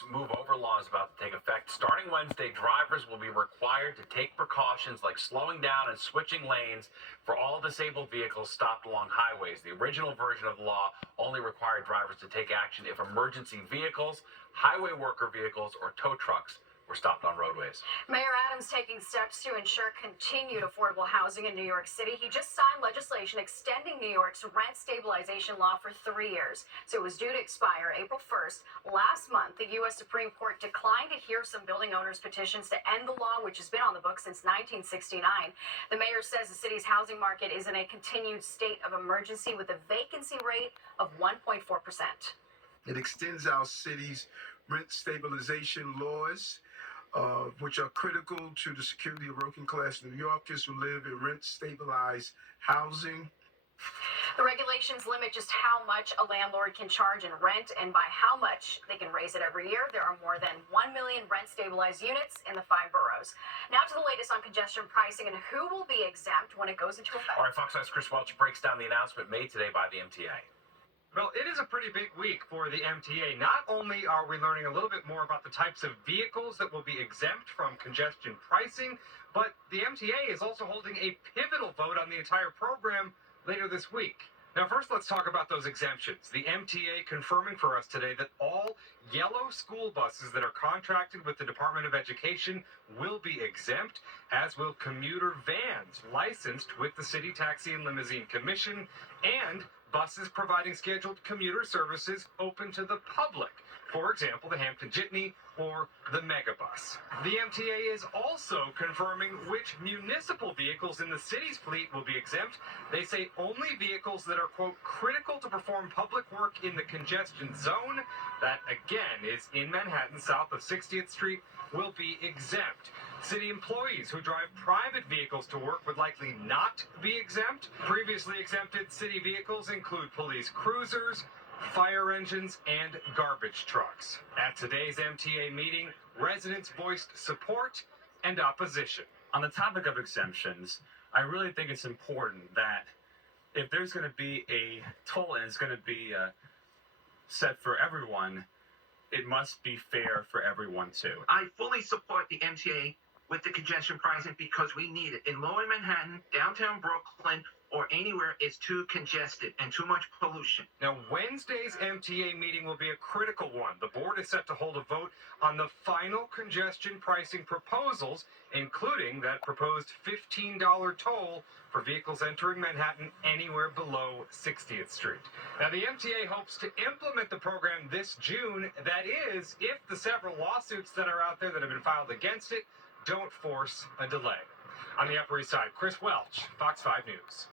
Move over law is about to take effect. Starting Wednesday, drivers will be required to take precautions like slowing down and switching lanes for all disabled vehicles stopped along highways. The original version of the law only required drivers to take action if emergency vehicles, highway worker vehicles, or tow trucks were stopped on roadways. Mayor Adams taking steps to ensure continued affordable housing in New York City. He just signed legislation extending New York's rent stabilization law for 3 years. So it was due to expire April 1st. Last month, the U.S. Supreme Court declined to hear some building owners' petitions to end the law, which has been on the books since 1969. The mayor says the city's housing market is in a continued state of emergency with a vacancy rate of 1.4%. It extends our city's rent stabilization laws, which are critical to the security of working class New Yorkers who live in rent-stabilized housing. The regulations limit just how much a landlord can charge in rent and by how much they can raise it every year. There are more than 1 million rent-stabilized units in the 5 boroughs. Now to the latest on congestion pricing and who will be exempt when it goes into effect. All right, Fox 9's Chris Welch breaks down the announcement made today by the MTA. Well, it is a pretty big week for the MTA. Not only are we learning a little bit more about the types of vehicles that will be exempt from congestion pricing, but the MTA is also holding a pivotal vote on the entire program later this week. Now, first, let's talk about those exemptions. The MTA confirming for us today that all yellow school buses that are contracted with the Department of Education will be exempt, as will commuter vans licensed with the City Taxi and Limousine Commission, and buses providing scheduled commuter services open to the public. For example, the Hampton Jitney or the Megabus. The MTA is also confirming which municipal vehicles in the city's fleet will be exempt. They say only vehicles that are, quote, critical to perform public work in the congestion zone, that again is in Manhattan south of 60th Street, will be exempt. City employees who drive private vehicles to work would likely not be exempt. Previously exempted city vehicles include police cruisers, fire engines, and garbage trucks. At today's MTA meeting, residents voiced support and opposition. On the topic of exemptions, I really think it's important that if there's going to be a toll and it's going to be set for everyone, it must be fair for everyone too. I fully support the MTA with the congestion pricing because we need it. In lower Manhattan, downtown Brooklyn, or anywhere is too congested and too much pollution. Now, Wednesday's MTA meeting will be a critical one. The board is set to hold a vote on the final congestion pricing proposals, including that proposed $15 toll for vehicles entering Manhattan anywhere below 60th Street. Now, the MTA hopes to implement the program this June. That is, if the several lawsuits that are out there that have been filed against it don't force a delay. On the Upper East Side, Chris Welch, Fox 5 News.